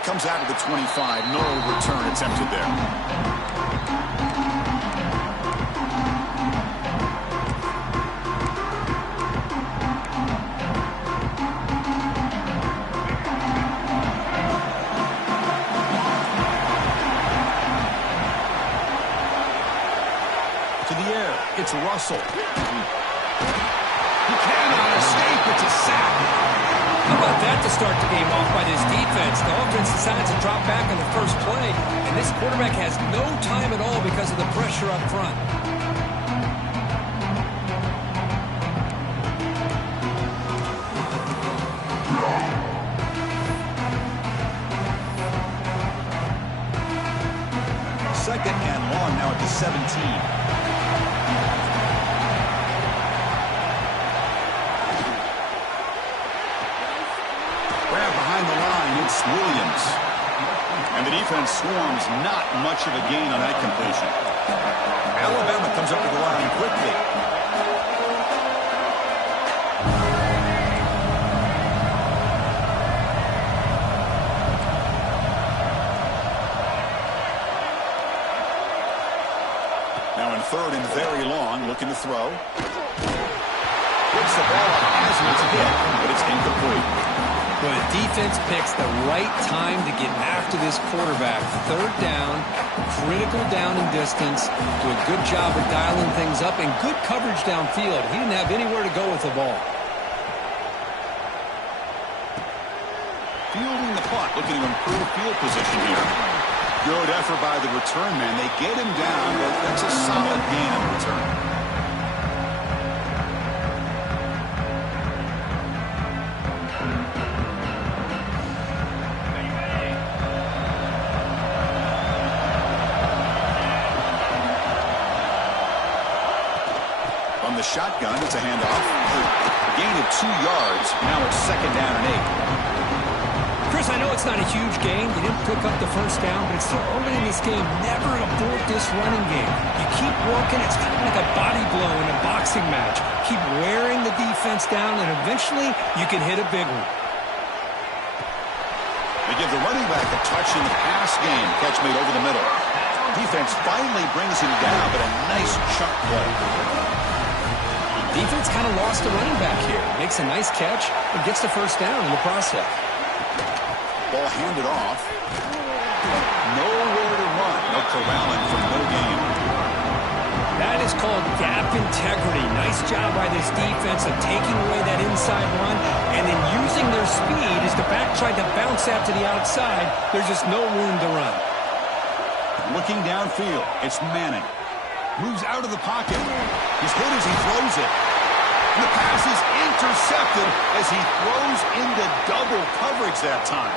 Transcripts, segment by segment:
it comes out of the 25. No return attempted there. To the air, it's Russell. He cannot escape. It's a sack. How about that to start the game off by this defense? The offense decides to drop back on the first play, and this quarterback has no time at all because of the pressure up front. Second and long now at the 17. Behind the line, it's Williams. And the defense swarms, not much of a gain on that completion. Alabama comes up to the line quickly. Now in third and very long, looking to throw. Gets the ball as it's hit, but it's incomplete. Well, the defense picks the right time to get after this quarterback. Third down, critical down and distance. Do a good job of dialing things up and good coverage downfield. He didn't have anywhere to go with the ball. Fielding the punt, looking to improve field position here. Good effort by the return man. They get him down, but that's a solid gain in return. The shotgun, it's a handoff. A gain of 2 yards. Now it's second down and 8. Chris, I know it's not a huge gain. You didn't pick up the first down, but it's still early in this game. Never abort this running game. You keep working. It's kind of like a body blow in a boxing match. Keep wearing the defense down, and eventually you can hit a big one. They give the running back a touch in the pass game. Catch made over the middle. Defense finally brings him down, but a nice chunk play. Defense kind of lost the running back here. Makes a nice catch and gets the first down in the process. Ball handed off. Nowhere to run. No corralling for no gain. That is called gap integrity. Nice job by this defense of taking away that inside run and then using their speed as the back tried to bounce out to the outside. There's just no room to run. Looking downfield, it's Manning. Moves out of the pocket. He's hit as he throws it. And the pass is intercepted as he throws into double coverage that time.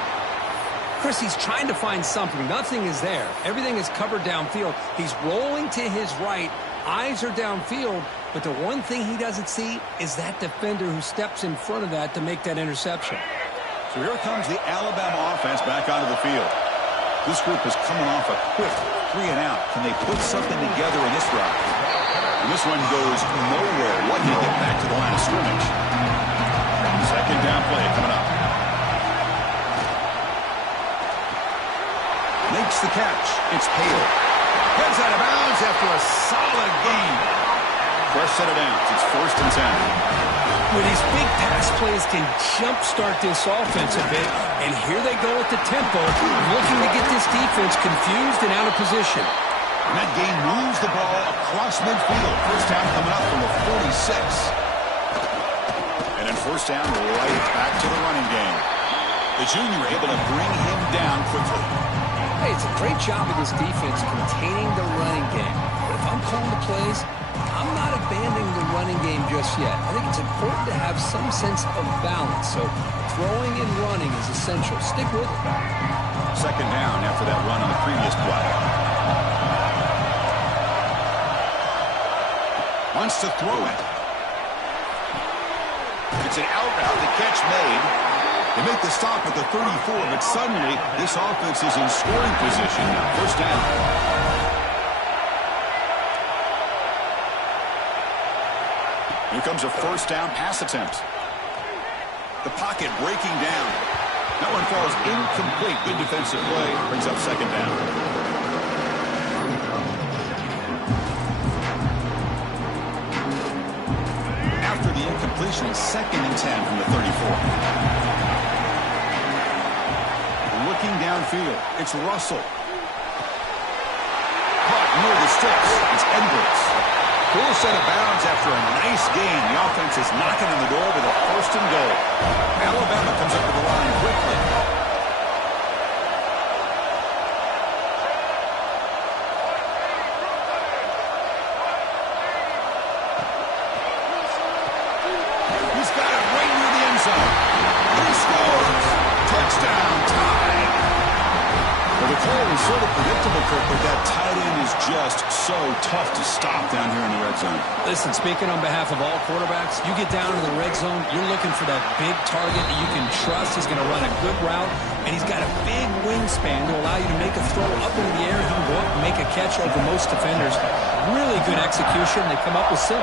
Chris, he's trying to find something. Nothing is there. Everything is covered downfield. He's rolling to his right. Eyes are downfield. But the one thing he doesn't see is that defender who steps in front of that to make that interception. So here comes the Alabama offense back onto the field. This group is coming off a quick 3 and out. Can they put something together in this round? And this one goes nowhere. Lucky to get back to the line of scrimmage. Second down play coming up. Makes the catch. It's Hale. Heads out of bounds after a solid gain. Fresh set of downs. It's first and 10. Where these big pass plays can jumpstart this offense a bit. And here they go at the tempo, looking to get this defense confused and out of position. And that gain moves the ball across midfield. First down coming up from the 46. And then first down right back to the running game. The junior able to bring him down quickly. Hey, it's a great job of this defense containing the running game. But if I'm calling the plays, I'm not abandoning the running game just yet. I think it's important to have some sense of balance. So throwing and running is essential. Stick with it. Second down after that run on the previous play. Wants to throw it. It's an out route. The catch made. They make the stop at the 34, but suddenly this offense is in scoring position now. First down. Here comes a first down pass attempt. The pocket breaking down. That one falls incomplete. Good defensive play. Brings up second down. After the incompletion, 2nd and 10 from the 34. Looking downfield, it's Russell. Caught near the sticks. It's Edwards. Full set of bounds after a nice gain. The offense is knocking on the door with a 1st and goal. Alabama comes up to the line quickly. He's got it right near the end zone. And he scores. Touchdown, tied. Well, the call was sort of predictable, Kirk, but that tight end is just so tough to stop down here in the red zone. Listen, speaking on behalf of all quarterbacks, you get down to the red zone, you're looking for that big target that you can trust. He's going to run a good route, and he's got a big wingspan to allow you to make a throw up into the air. He can go up and make a catch over most defenders. Really good execution. They come up with 6.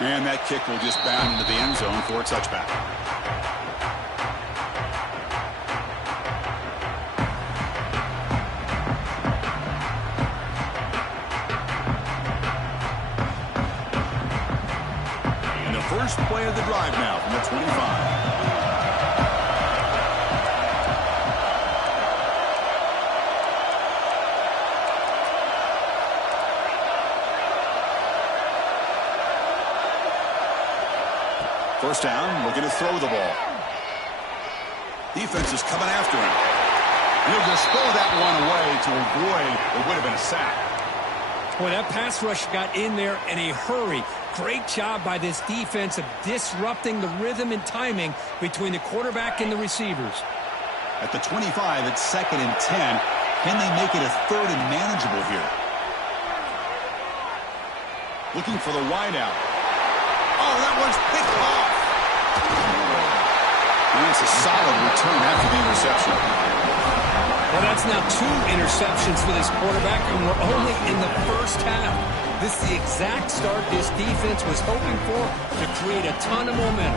And that kick will just bound into the end zone for a touchback. And the first play of the drive now from the 25. First down, looking to throw the ball. Defense is coming after him. And he'll just throw that one away to avoid what would have been a sack. Boy, that pass rush got in there in a hurry. Great job by this defense of disrupting the rhythm and timing between the quarterback and the receivers. At the 25, it's 2nd and 10. Can they make it a 3rd and manageable here? Looking for the wideout. Oh, that one's picked off. And it's a solid return after the interception. Well, that's now 2 interceptions for this quarterback, and we're only in the first half. This is the exact start this defense was hoping for to create a ton of momentum.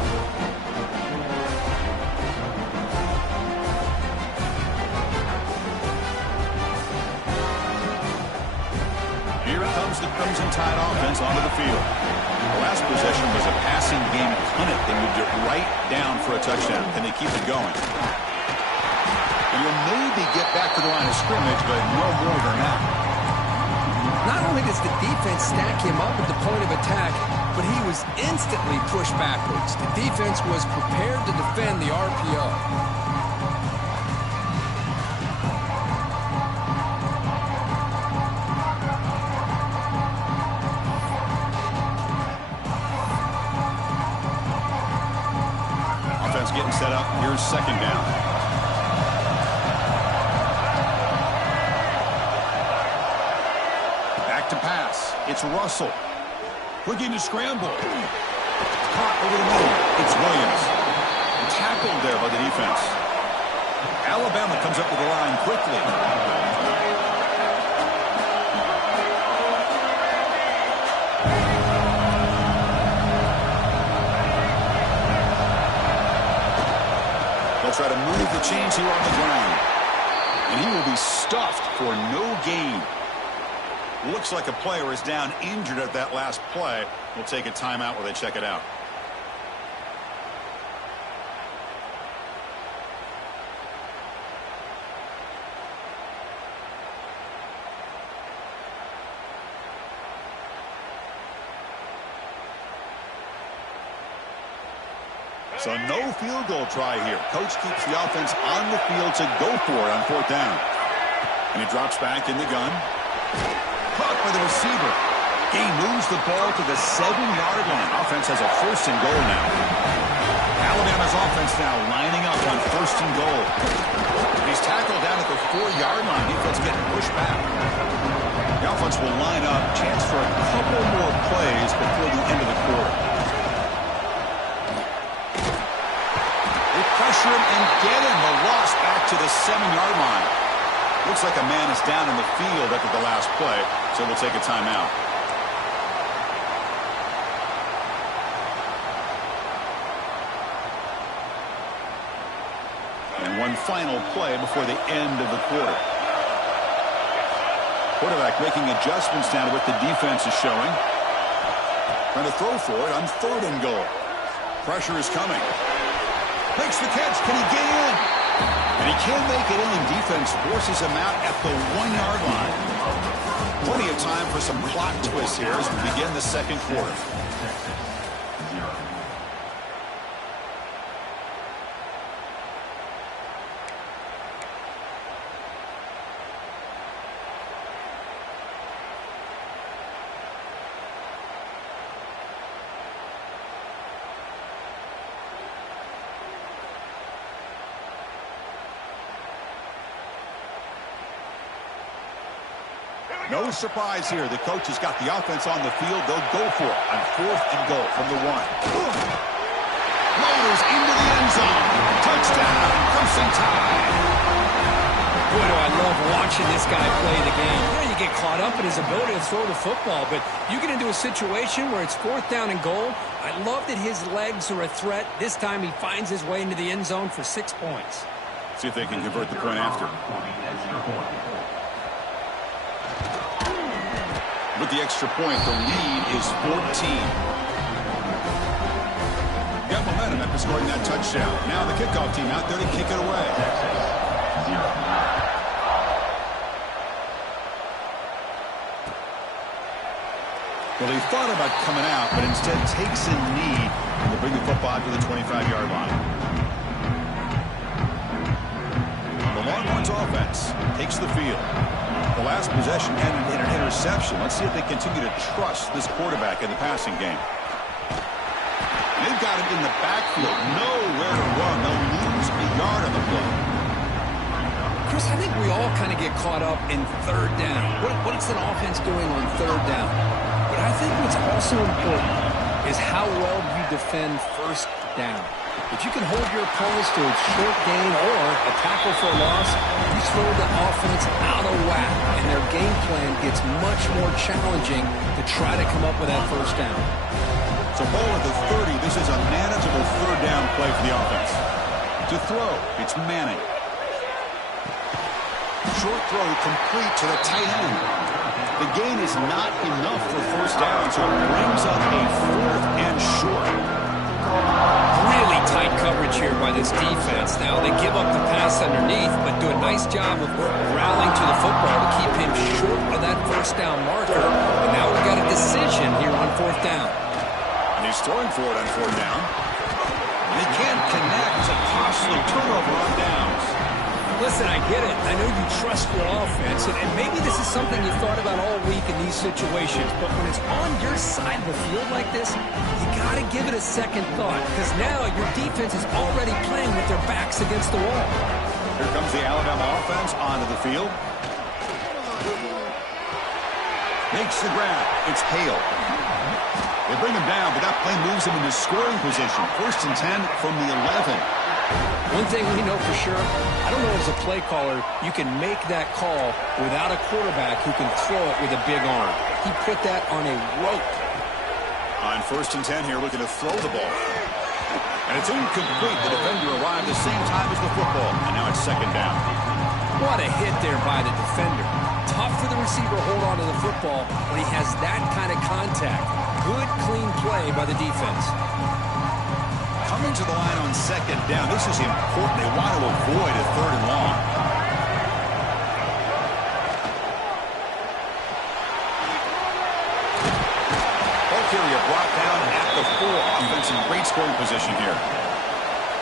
Here comes the Crimson Tide offense onto the field. The last possession was a passing game punt. They moved it right down for a touchdown. Can they keep it going? And you'll maybe get back to the line of scrimmage, but no more than that. Not only does the defense stack him up at the point of attack, but he was instantly pushed backwards. The defense was prepared to defend the RPO. Getting set up. Here's 2nd down. Back to pass. It's Russell. Looking to scramble. Caught over the middle. It's Williams. Tackled there by the defense. Alabama comes up to the line quickly. Try to move the chains here on the ground. And he will be stuffed for no gain. Looks like a player is down injured at that last play. We'll take a timeout while they check it out. So no field goal try here. Coach keeps the offense on the field to go for it on 4th down. And he drops back in the gun. Caught by the receiver. He moves the ball to the 7-yard line. Offense has a 1st and goal now. Alabama's offense now lining up on 1st and goal. He's tackled down at the 4-yard line. Defense getting pushed back. The offense will line up. Chance for a couple more plays before the end of the quarter. Pressure him and get him. The loss back to the 7-yard line. Looks like a man is down in the field after the last play, so we'll take a timeout. One final play before the end of the quarter. Quarterback making adjustments now to what the defense is showing. Trying to throw for it on 3rd and goal. Pressure is coming. Makes the catch. Can he get in? And he can make it in. Defense forces him out at the 1-yard line. Plenty of time for some plot twists here as we begin the second quarter. No surprise here. The coach has got the offense on the field. They'll go for it on 4th and goal from the 1. Motors into the end zone. Touchdown, Crimson Tide. Boy, do I love watching this guy play the game. You get caught up in his ability to throw the football, but you get into a situation where it's 4th down and goal. I love that his legs are a threat. This time he finds his way into the end zone for 6 points. See if they can convert the point after. With the extra point, the lead is 14. Got momentum after scoring that touchdown. Now the kickoff team out there to kick it away. Well, he thought about coming out, but instead takes a knee to bring the football to the 25-yard line. The Longhorns offense takes the field. The last possession ended in an interception. Let's see if they continue to trust this quarterback in the passing game. They've got him in the backfield. Nowhere to run. They'll lose a yard on the play. Chris, I think we all kind of get caught up in 3rd down. What is an offense doing on 3rd down? But I think what's also important is how well you defend 1st down. If you can hold your opponents to a short gain or a tackle for a loss, you throw the offense out of whack, and their game plan gets much more challenging to try to come up with that 1st down. So ball at the 30. This is a manageable 3rd down play for the offense. To throw, it's Manning. Short throw complete to the tight end. The gain is not enough for 1st down, so it brings up a 4th and short. Really tight coverage here by this defense. Now, they give up the pass underneath, but do a nice job of rallying to the football to keep him short of that 1st down marker. And now we've got a decision here on 4th down. And he's throwing for it on 4th down. And he can't connect. It's a costly turnover on downs. Listen, I get it. I know you trust your offense, and maybe this is something you thought about all week in these situations, but when it's on your side of the field like this, you got to give it a second thought, because now your defense is already playing with their backs against the wall. Here comes the Alabama offense onto the field. Makes the grab. It's Hale. They bring him down, but that play moves him into scoring position. 1st and 10 from the 11. One thing we know for sure, I don't know as a play caller, you can make that call without a quarterback who can throw it with a big arm. He put that on a rope. On 1st and 10 here, looking to throw the ball. And it's incomplete. The defender arrived the same time as the football. And now it's 2nd down. What a hit there by the defender. Tough for the receiver to hold on to the football when he has that kind of contact. Good, clean play by the defense. Coming to the line on 2nd down. This is important. They want to avoid a 3rd and long. Ball carrier brought down at the 4. Offense in great scoring position here.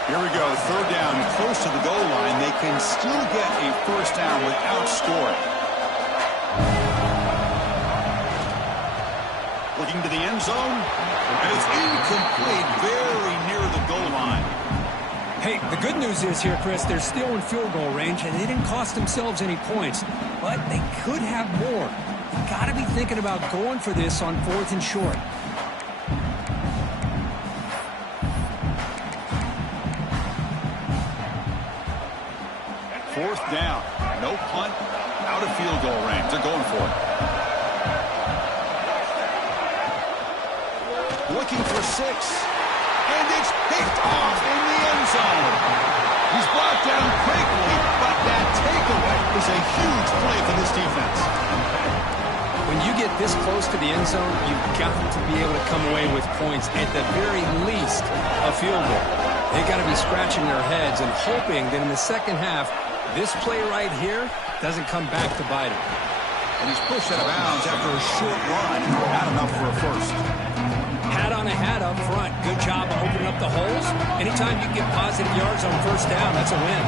Here we go. 3rd down, close to the goal line. They can still get a 1st down without scoring. Looking to the end zone. And it's incomplete. Very near the goal line. Hey, the good news is here, Chris, they're still in field goal range, and they didn't cost themselves any points. But they could have more. You got to be thinking about going for this on 4th and short. Fourth down. No punt. Out of field goal range. They're going for it. Looking for 6. And it's picked off in the end zone. He's brought down quick. this close to the end zone, you've got to be able to come away with points, at the very least, a field goal. They got to be scratching their heads and hoping that in the second half, this play right here doesn't come back to bite them. And he's pushed out of bounds after a short run. Not enough for a first. Hat on a hat up front. Good job of opening up the holes. Anytime you get positive yards on first down, that's a win.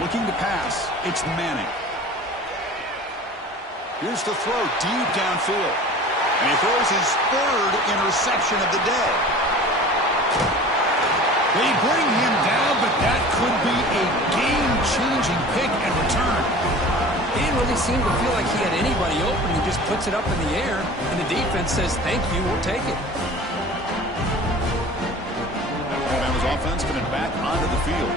Looking to pass. It's Manning. Here's the throw deep downfield. And he throws his third interception of the day. They bring him down, but that could be a game-changing pick and return. He didn't really seem to feel like he had anybody open. He just puts it up in the air, and the defense says, thank you, we'll take it. Alabama's offense coming back onto the field.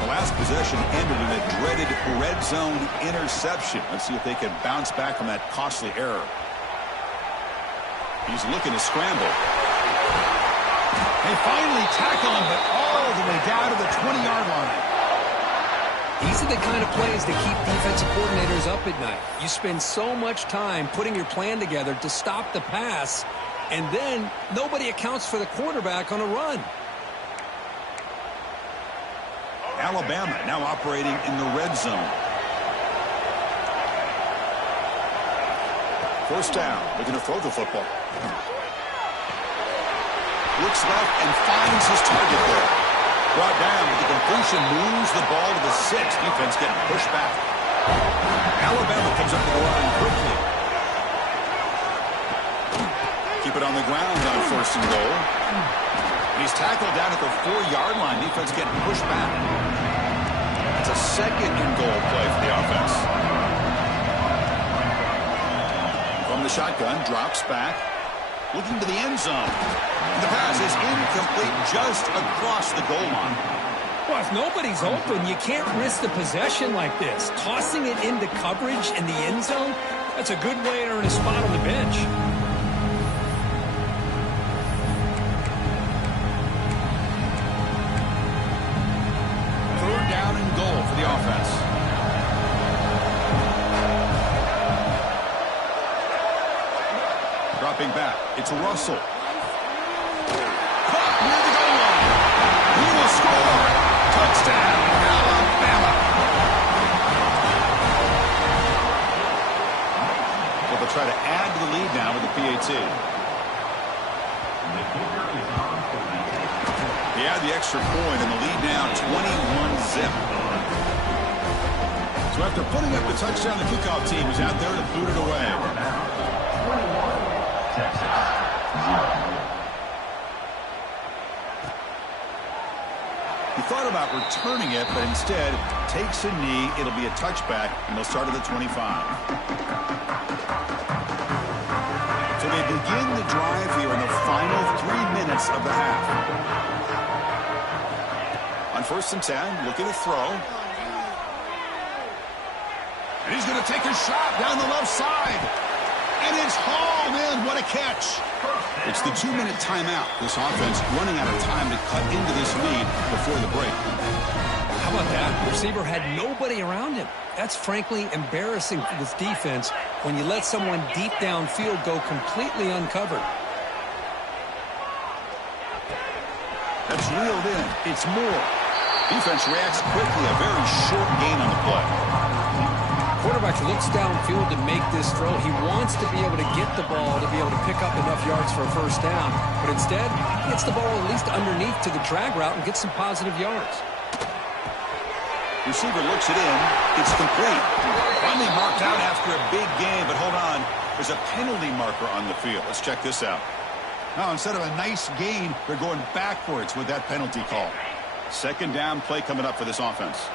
The last possession ended in a dreaded red zone interception. Let's see if they can bounce back from that costly error. He's looking to scramble. They finally tackle him, but all the way down to the 20-yard line. These are the kind of plays that keep defensive coordinators up at night. You spend so much time putting your plan together to stop the pass, and then nobody accounts for the quarterback on a run. Alabama now operating in the red zone. First down, looking to throw the football. Looks left and finds his target there. Brought down with the completion, moves the ball to the 6. Defense getting pushed back. Alabama comes up to the line quickly. Keep it on the ground on first and goal. He's tackled down at the 4-yard line. Defense getting pushed back. It's a second and goal play for the offense. From the shotgun, drops back. Looking to the end zone. The pass is incomplete just across the goal line. Well, if nobody's open, you can't risk the possession like this. Tossing it into coverage in the end zone, that's a good way to earn a spot on the bench. Third down and goal for the offense. Dropping back. It's Russell. Caught near the goal line. He will score. Touchdown, Alabama. Well, they'll try to add to the lead now with the PAT. They add the extra point, and the lead now 21-zip. So after putting up the touchdown, the kickoff team is out there to boot it away. He thought about returning it, but instead takes a knee. It'll be a touchback, and they'll start at the 25. So they begin the drive here in the final 3 minutes of the half. On first and 10, looking to throw. And he's going to take a shot down the left side. And it's hauled in. What a catch. It's the 2-minute timeout. This offense running out of time to cut into this lead before the break. How about that? The receiver had nobody around him. That's frankly embarrassing for this defense when you let someone deep downfield go completely uncovered. That's reeled in. It's Moore. Defense reacts quickly. A very short gain on the play. Quarterback looks downfield to make this throw. He wants to be able to get the ball to be able to pick up enough yards for a first down. But instead, he gets the ball at least underneath to the drag route and gets some positive yards. Receiver looks it in. It's complete. Finally marked out after a big game. But hold on. There's a penalty marker on the field. Let's check this out. Now, instead of a nice gain, they're going backwards with that penalty call. Second down play coming up for this offense.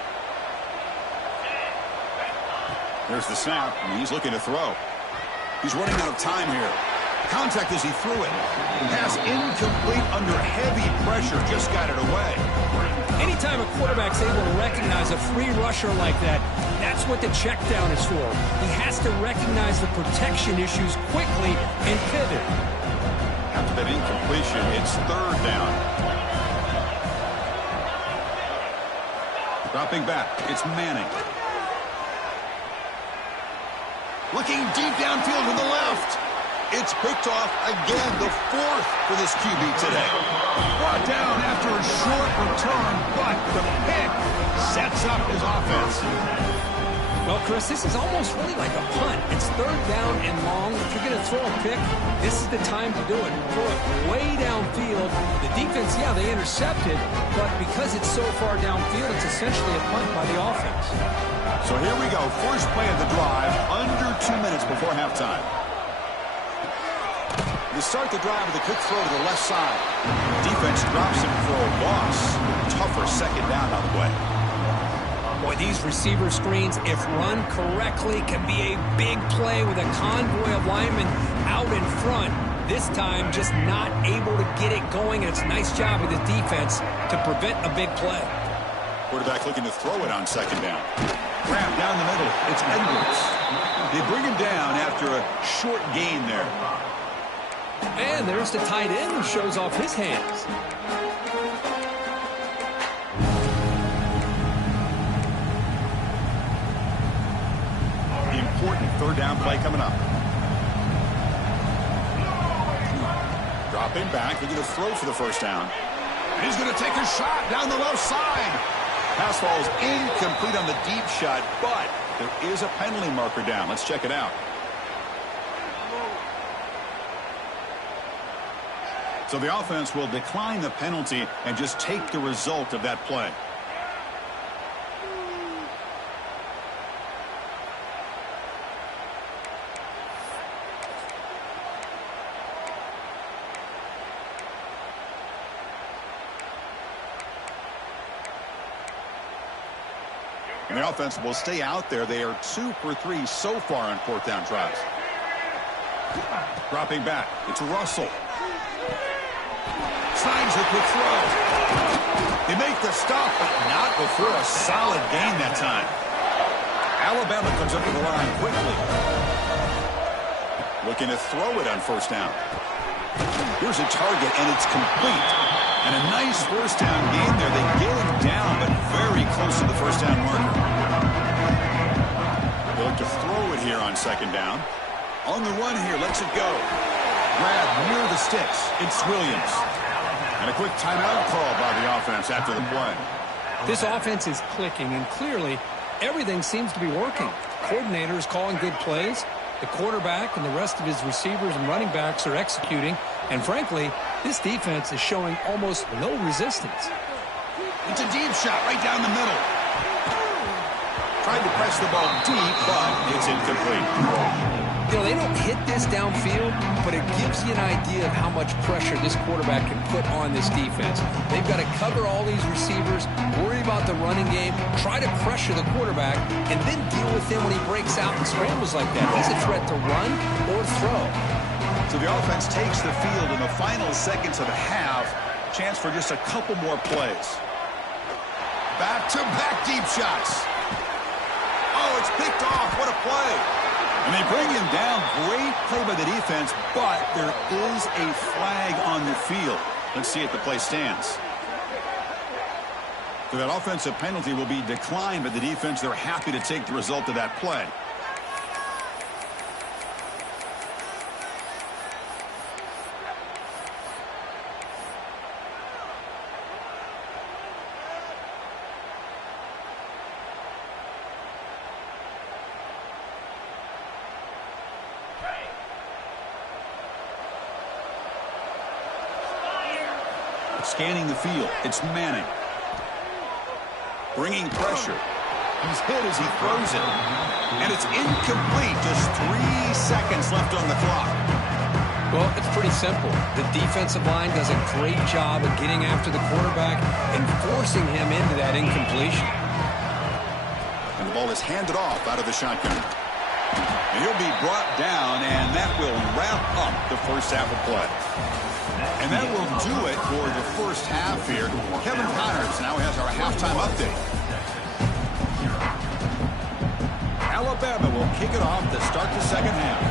There's the snap, and he's looking to throw. He's running out of time here. Contact as he threw it. Pass incomplete under heavy pressure. Just got it away. Anytime a quarterback's able to recognize a free rusher like that, that's what the check down is for. He has to recognize the protection issues quickly and pivot. After that incompletion, it's third down. Dropping back, it's Manning. Looking deep downfield to the left. It's picked off again, the fourth for this QB today. Brought down after a short return, but the pick sets up his offense. Well, Chris, this is almost really like a punt. It's third down and long. If you're going to throw a pick, this is the time to do it. Throw it way downfield. The defense, yeah, they intercepted, but because it's so far downfield, it's essentially a punt by the offense. So here we go. First play of the drive, under 2 minutes before halftime. You start the drive with a quick throw to the left side. Defense drops him for a loss. Tougher second down on the way. Boy, these receiver screens, if run correctly, can be a big play with a convoy of linemen out in front. This time, just not able to get it going, and it's a nice job of the defense to prevent a big play. Quarterback looking to throw it on second down. Grab down the middle. It's Edwards. They bring him down after a short gain there. And there's the tight end who shows off his hands. Important third down play coming up. Dropping back, looking to throw for the first down. And he's going to take a shot down the left side. Pass falls incomplete on the deep shot, but there is a penalty marker down. Let's check it out. So the offense will decline the penalty and just take the result of that play. And the offense will stay out there. They are 2 for 3 so far on fourth down drives. Dropping back, it's Russell. Signs a quick throw. They make the stop, but not before a solid gain that time. Alabama comes up to the line quickly. Looking to throw it on first down. Here's a target, and it's complete. And a nice first down gain there. They get him down, but very close to the first down marker. They'll look to throw it here on second down. On the run here, lets it go. Grab near the sticks. It's Williams. And a quick timeout call by the offense after the play. This offense is clicking, and clearly everything seems to be working. Coordinator is calling good plays. The quarterback and the rest of his receivers and running backs are executing. And frankly, this defense is showing almost no resistance. It's a deep shot right down the middle. Tried to press the ball deep, but it's incomplete. You know, they don't hit this downfield, but it gives you an idea of how much pressure this quarterback can put on this defense. They've got to cover all these receivers, worry about the running game, try to pressure the quarterback, and then deal with him when he breaks out and scrambles like that. He's a threat to run or throw. So the offense takes the field in the final seconds of the half. Chance for just a couple more plays. Back-to-back deep shots. Oh, it's picked off. What a play. And they bring him down. Great play by the defense, but there is a flag on the field. Let's see if the play stands. So that offensive penalty will be declined by the defense. They're happy to take the result of that play. Scanning the field, it's Manning. Bringing pressure. He's hit as he throws it. And it's incomplete. Just 3 seconds left on the clock. Well, it's pretty simple. The defensive line does a great job of getting after the quarterback and forcing him into that incompletion. And the ball is handed off out of the shotgun. And he'll be brought down, and that will wrap up the first half of play. And that will do it for the first half here. Kevin Connors now has our halftime update. Alabama will kick it off to start the second half.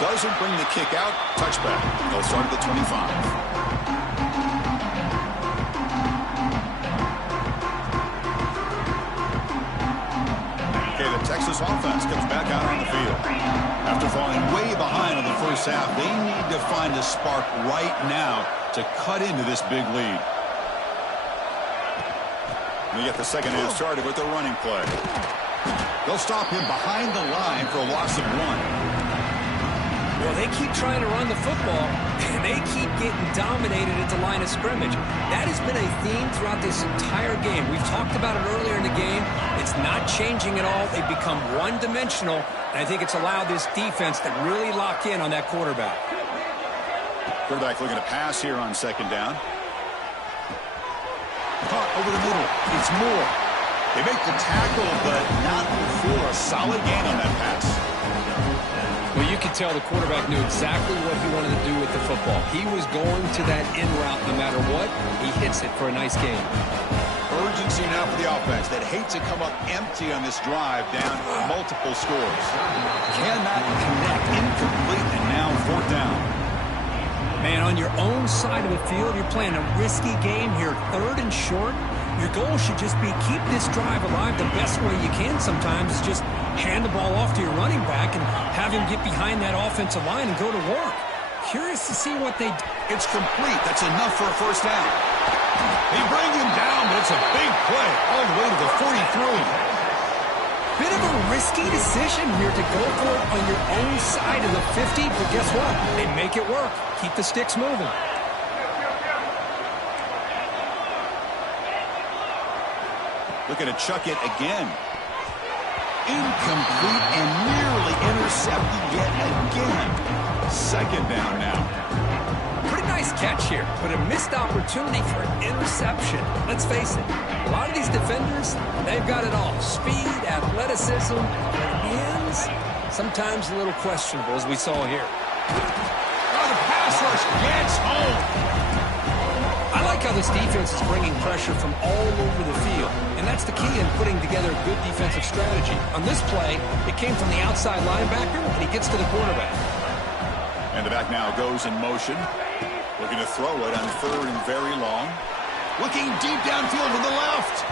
Doesn't bring the kick out. Touchback. They'll start at the 25. The Texas offense comes back out on the field. After falling way behind in the first half, they need to find a spark right now to cut into this big lead. They get the second half started with the running play. They'll stop him behind the line for a loss of 1. Well, they keep trying to run the football, and they keep getting dominated at the line of scrimmage. That has been a theme throughout this entire game. We've talked about it earlier in the game. It's not changing at all. They've become one-dimensional, and I think it's allowed this defense to really lock in on that quarterback. Quarterback looking to pass here on second down. Caught over the middle. It's Moore. They make the tackle, but not before a solid gain on that pass. Well, you could tell the quarterback knew exactly what he wanted to do with the football. He was going to that in route no matter what. He hits it for a nice gain. Urgency now for the offense that hates to come up empty on this drive down multiple scores. Cannot connect, incomplete, and now fourth down. Man, on your own side of the field, you're playing a risky game here, 3rd and short. Your goal should just be keep this drive alive the best way you can sometimes is just hand the ball off to your running back and have him get behind that offensive line and go to work. Curious to see what they do. It's complete. That's enough for a first down. They bring him down, but it's a big play all the way to the 43. Bit of a risky decision here to go for it on your own side of the 50, but guess what? They make it work. Keep the sticks moving. Looking to chuck it again. Incomplete and nearly intercepted yet again. Second down now. Pretty nice catch here, but a missed opportunity for an interception. Let's face it, a lot of these defenders, they've got it all. Speed, athleticism, but hands, sometimes a little questionable, as we saw here. Oh, the pass rush gets home. I like how this defense is bringing pressure from all over the field, and that's the key in putting together a good defensive strategy. On this play, it came from the outside linebacker, and he gets to the quarterback. And the back now goes in motion. Looking to throw it on 3rd and very long. Looking deep downfield to the left.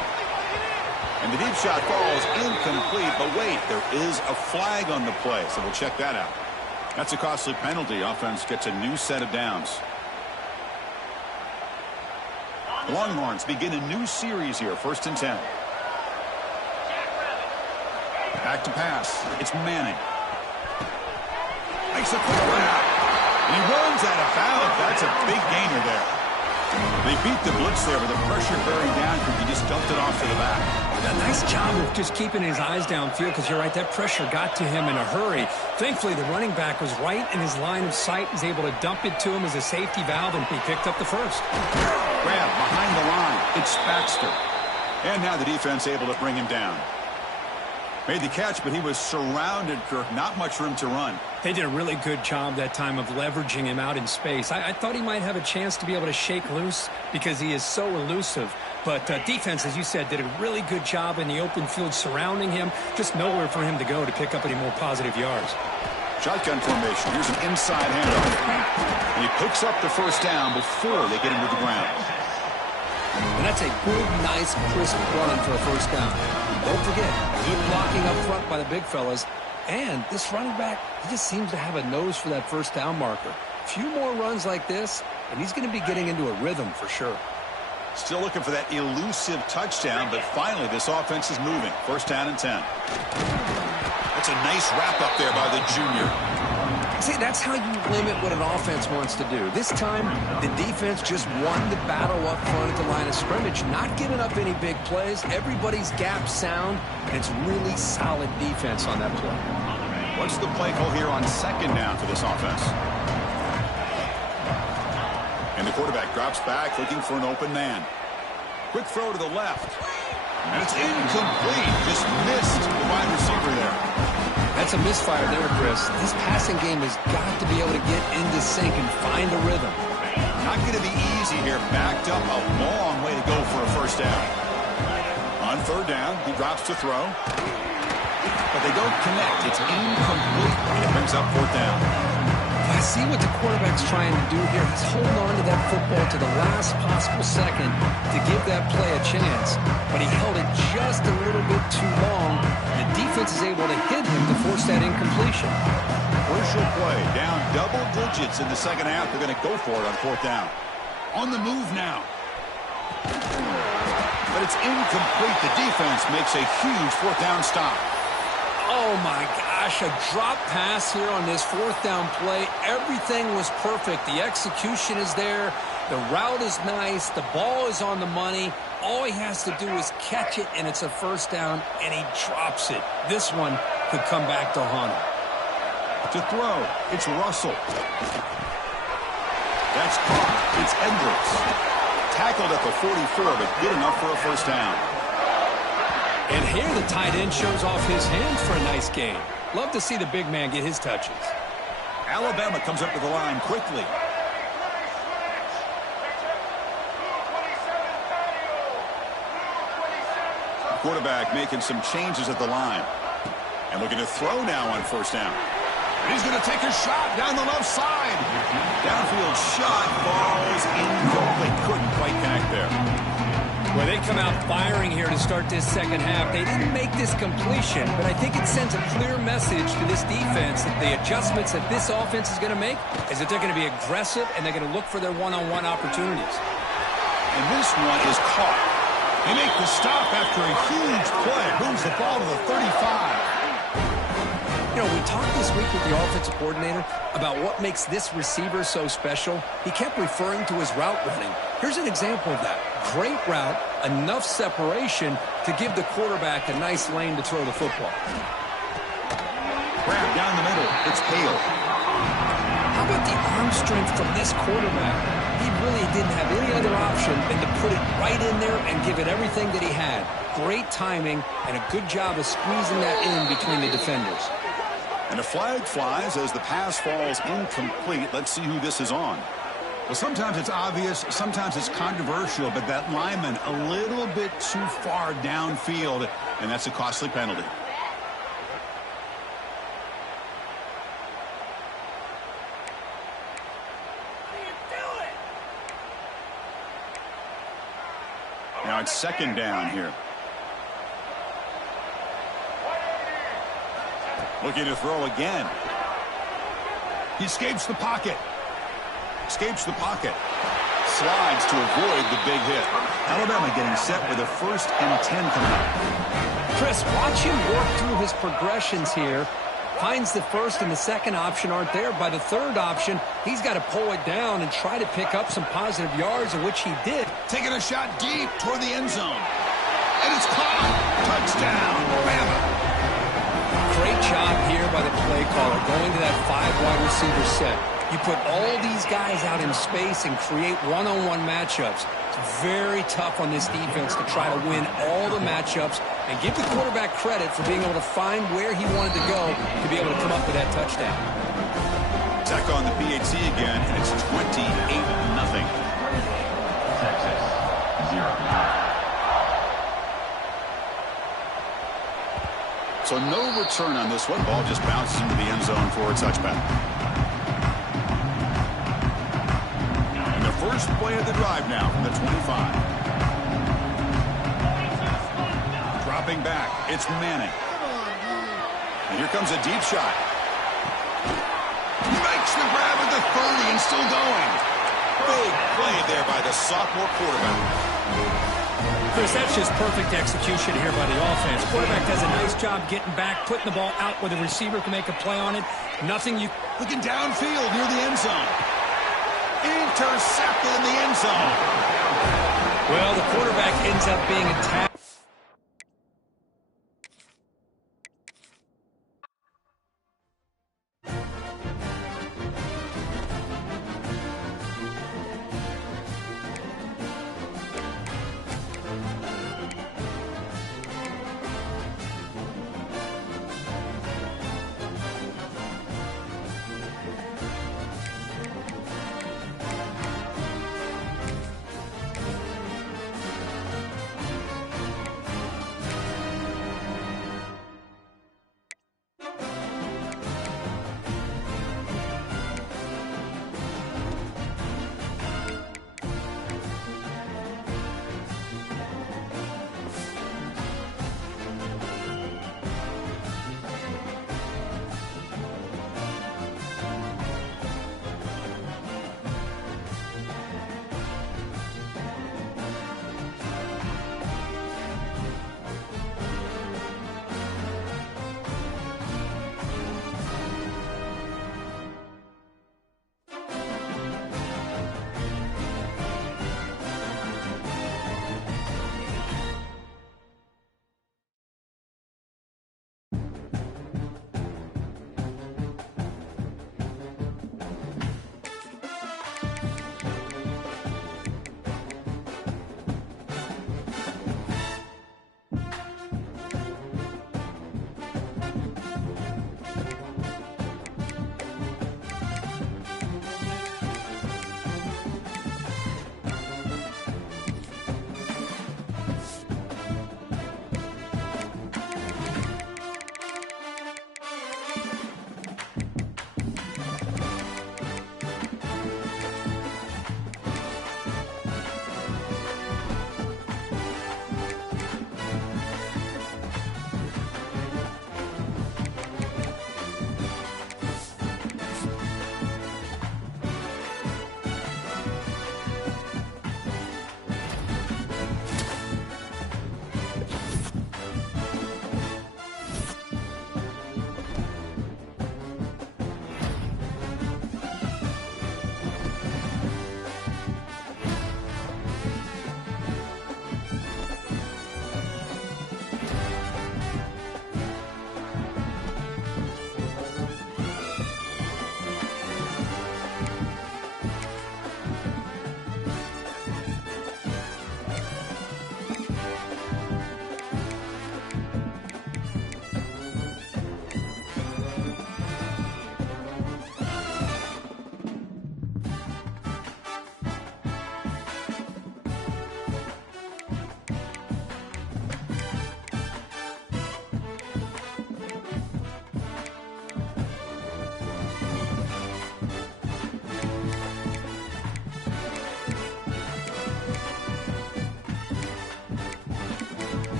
And the deep shot falls incomplete, but wait, there is a flag on the play, so we'll check that out. That's a costly penalty. Offense gets a new set of downs. Longhorns begin a new series here, 1st and 10. Back to pass. It's Manning. Makes a quick run out. And he runs out of bounds. That's a big gainer there. They beat the blitz there with the pressure bearing down because he just dumped it off to the back. A nice job of just keeping his eyes downfield because you're right, that pressure got to him in a hurry. Thankfully, the running back was right in his line of sight. He's able to dump it to him as a safety valve, and he picked up the first. Grab behind the line. It's Baxter. And now the defense able to bring him down. Made the catch, but he was surrounded, Kirk. Not much room to run. They did a really good job that time of leveraging him out in space. I thought he might have a chance to be able to shake loose because he is so elusive. But defense, as you said, did a really good job in the open field surrounding him. Just nowhere for him to go to pick up any more positive yards. Shotgun formation. Here's an inside handoff. And he picks up the first down before they get him to the ground. And that's a good, nice, crisp run for a first down. Don't forget, keep blocking up front by the big fellas. And this running back, he just seems to have a nose for that first down marker. A few more runs like this, and he's going to be getting into a rhythm for sure. Still looking for that elusive touchdown, but finally this offense is moving. 1st down and 10. That's a nice wrap-up there by the junior. See, that's how you limit what an offense wants to do. This time, the defense just won the battle up front at the line of scrimmage, not giving up any big plays. Everybody's gap sound, and it's really solid defense on that play. What's the play call here on 2nd down for this offense? And the quarterback drops back, looking for an open man. Quick throw to the left. And it's incomplete. Just missed the wide receiver there. That's a misfire there, Chris. This passing game has got to be able to get into sync and find a rhythm. Not going to be easy here. Backed up a long way to go for a first down. On 3rd down, he drops to throw. But they don't connect. It's incomplete. And it brings up 4th down. I see what the quarterback's trying to do here. He's holding on to that football to the last possible second to give that play a chance, but he held it just a little bit too long. The defense is able to hit him to force that incompletion. Crucial play, down double digits in the second half. They're going to go for it on fourth down. On the move now. But it's incomplete. The defense makes a huge fourth down stop. Oh, my gosh, a drop pass here on this fourth down play. Everything was perfect. The execution is there. The route is nice. The ball is on the money. All he has to do is catch it, and it's a first down, and he drops it. This one could come back to haunt him. To throw, it's Russell. That's caught. It's Edwards. Tackled at the 44, but good enough for a first down. And here the tight end shows off his hands for a nice gain. Love to see the big man get his touches. Alabama comes up to the line quickly. Quarterback making some changes at the line. And looking to throw now on first down. And he's going to take a shot down the left side. Downfield shot falls incomplete. Couldn't quite connect there. Well, they come out firing here to start this second half. They didn't make this completion, but I think it sends a clear message to this defense that the adjustments that this offense is going to make is that they're going to be aggressive and they're going to look for their one-on-one opportunities. And this one is caught. They make the stop after a huge play. Moves the ball to the 35. You know, we talked this week with the offensive coordinator about what makes this receiver so special. He kept referring to his route running. Here's an example of that. Great route, enough separation to give the quarterback a nice lane to throw the football. Grab down the middle. It's Hale. How about the arm strength from this quarterback? He really didn't have any other option than to put it right in there and give it everything that he had. Great timing and a good job of squeezing that in between the defenders. And a flag flies as the pass falls incomplete. Let's see who this is on. Well, sometimes it's obvious, sometimes it's controversial, but that lineman a little bit too far downfield, and that's a costly penalty. Now it's second down here. Looking to throw again. He escapes the pocket. Escapes the pocket. Slides to avoid the big hit. Alabama getting set with a 1st and 10 coming up. Chris, watch him work through his progressions here. Finds the first and the second option aren't there. By the third option, he's got to pull it down and try to pick up some positive yards, of which he did. Taking a shot deep toward the end zone. And it's caught. Touchdown, Bama. Great job here by the play caller, going to that 5-wide receiver set. You put all these guys out in space and create one-on-one matchups. It's very tough on this defense to try to win all the matchups and give the quarterback credit for being able to find where he wanted to go to be able to come up with that touchdown. Tech on the PAT again, and it's 28-0. Texas, 0. So no return on this one. Ball just bounces into the end zone for a touchback. And the first play of the drive now from the 25. Dropping back, it's Manning. And here comes a deep shot. Makes the grab at the 30 and still going. Big play there by the sophomore quarterback. Chris, that's just perfect execution here by the offense. Quarterback does a nice job getting back, putting the ball out where the receiver can make a play on it. Nothing you... Looking downfield near the end zone. Intercepted in the end zone. Well, the quarterback ends up being attacked.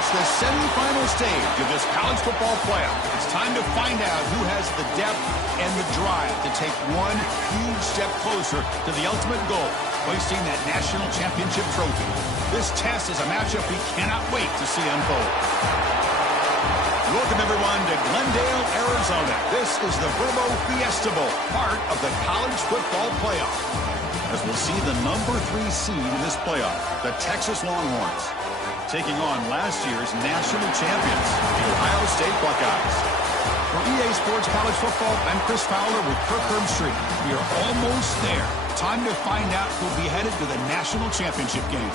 reached the semifinal stage of this college football playoff. It's time to find out who has the depth and the drive to take one huge step closer to the ultimate goal, hoisting that national championship trophy. This test is a matchup we cannot wait to see unfold. Welcome, everyone, to Glendale, Arizona. This is the Verbo Fiesta Bowl, part of the college football playoff. As we'll see the number 3 seed in this playoff, the Texas Longhorns, taking on last year's national champions, the Ohio State Buckeyes. For EA Sports College Football, I'm Chris Fowler with Kirk Herbstreit. We are almost there. Time to find out who'll be headed to the national championship game.